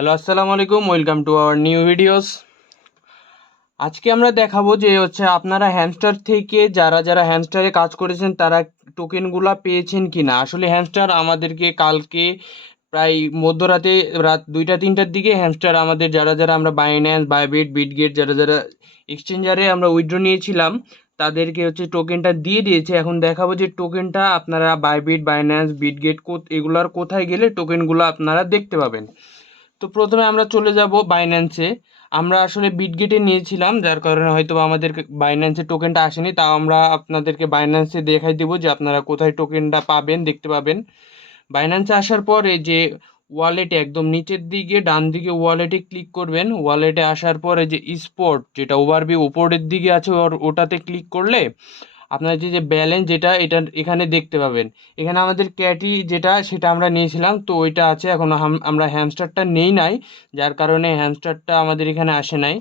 Hello, আসসালামু আলাইকুম। Welcome to our new videos. আজকে আমরা দেখাবো যে আপনারা হ্যামস্টার থেকে যারা হ্যামস্টারে কাজ করেছেন তারা টোকেনগুলো পেয়েছেন কি না। আসলে হ্যামস্টার আমাদেরকে কালকে প্রায় মধ্যরাতে রাত 2টা-3টার দিকে হ্যামস্টার আমাদের যারা আমরা বাইন্যান্স, বাইবিট, বিটগেট যারা এক্সচেঞ্জারে আমরা উইথড্র নিয়েছিলাম তাদেরকে টোকেনটা দিয়ে দিয়েছে। এখন দেখাবো যে টোকেনটা আপনারা বাইবিট, বাইন্যান্স, বিটগেট এগুলার কোথায় গেলে টোকেনগুলো আপনারা দেখতে পাবেন। তো প্রথমে আমরা চলে যাব বাইন্যান্সে। আমরা আসলে বিটগেটে নিয়েছিলাম, যার কারণে হয়তো আমাদের বাইন্যান্সের টোকেনটা আসেনি। তাও আমরা আপনাদেরকে বাইন্যান্সে দেখাই দেবো যে আপনারা কোথায় টোকেনটা পাবেন, দেখতে পাবেন। বাইন্যান্সে আসার পরে যে ওয়ালেটে একদম নিচের দিকে ডান দিকে ওয়ালেটে ক্লিক করবেন। ওয়ালেটে আসার পরে যে স্পট যেটা ওভারভিউ উপরের দিকে আছে ওটাতে ক্লিক করলে আপনার যে ব্যালেন্স যেটা এটা এখানে দেখতে পাবেন। এখানে আমাদের ক্যাটি যেটা সেটা আমরা নিয়েছিলাম, তো ওইটা আছে। এখন আমরা হ্যামস্টারটা নেই নাই, যার কারণে হ্যামস্টারটা আমাদের এখানে আসে নাই।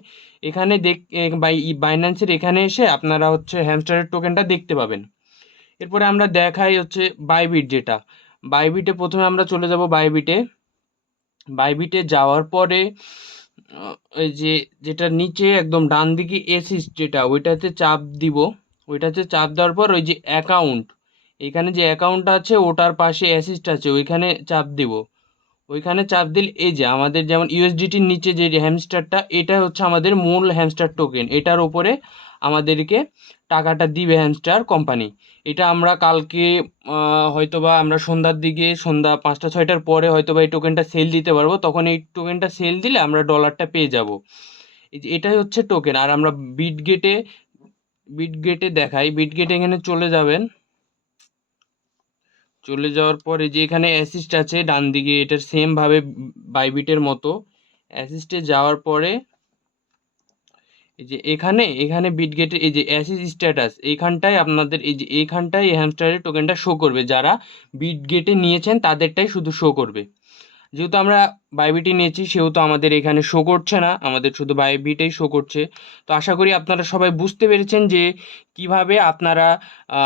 এখানে বাইন্যান্সের এখানে এসে আপনারা হ্যামস্টারের টোকেনটা দেখতে পাবেন। এরপরে আমরা দেখাই বাইবিট যেটা। বাইবিটে প্রথমে আমরা চলে যাব বাইবিটে। বাইবিটে যাওয়ার পরে ওই যেটা নিচে একদম ডান দিকে অ্যাসিস্ট যেটা ওইটাতে চাপ দিব। ওইটাতে চাপ দেওয়ার পর ওই যে অ্যাকাউন্ট, এখানে যে অ্যাকাউন্টটা আছে ওটার পাশে অ্যাসিস্ট আছে, ওইখানে চাপ দিব। ওইখানে চাপ দিলে এই যে আমাদের যেমন ইউএসডিটির নিচে যে হ্যামস্টারটা, এটা আমাদের মূল হ্যামস্টার টোকেন। এটার ওপরে আমাদেরকে টাকাটা দিবে হ্যামস্টার কোম্পানি। এটা আমরা কালকে হয়তোবা আমরা সন্ধ্যার দিকে, সন্ধ্যা 5টা-6টার পরে হয়তোবা এই টোকেনটা সেল দিতে পারবো। তখন এই টোকেনটা সেল দিলে আমরা ডলারটা পেয়ে যাব। এই যে এটাই টোকেন। আর আমরা বিটগেটে দেখাই। বিটগেটে এখানে চলে যাবেন। চলে যাওয়ার পরে যে এখানে অ্যাসিস্ট আছে ডান দিকে, এটার সেমভাবে বাইবিটের মতো অ্যাসিস্টে যাওয়ার পরে এই যে এখানে বিটগেটে এই যে অ্যাসিস্ট স্ট্যাটাস, এইখানটায় আপনাদের এইখানটায় এই হ্যামস্টারের টোকেনটা শো করবে। যারা বিটগেটে নিয়েছেন তাদেরটাই শুধু শো করবে। যেহেতু আমরা বাইবিটে নিয়েছি সেহেতু আমাদের এখানে শো করছে না, আমাদের শুধু বাইবিটেই শো করছে। তো আশা করি আপনারা সবাই বুঝতে পেরেছেন যে কিভাবে আপনারা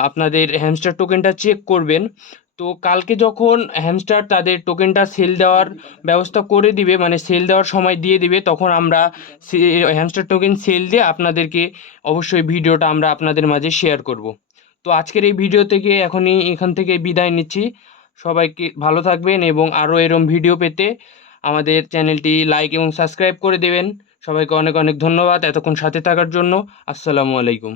আপনাদের হ্যামস্টার টোকেনটা চেক করবেন। তো কালকে যখন হ্যামস্টার তাদের টোকেনটা সেল দেওয়ার ব্যবস্থা করে দিবে, মানে সেল দেওয়ার সময় দিয়ে দিবে, তখন আমরা হ্যামস্টার টোকেন সেল দিয়ে আপনাদেরকে অবশ্যই ভিডিওটা আমরা আপনাদের মাঝে শেয়ার করব। তো আজকের এই ভিডিও থেকে এখান থেকে বিদায় নিচ্ছি। সবাইকে ভালো থাকবেন এবং আরও এরম ভিডিও পেতে আমাদের চ্যানেলটি লাইক এবং সাবস্ক্রাইব করে দেবেন। সবাইকে অনেক অনেক ধন্যবাদ এতক্ষণ সাথে থাকার জন্য। আসসালামু আলাইকুম।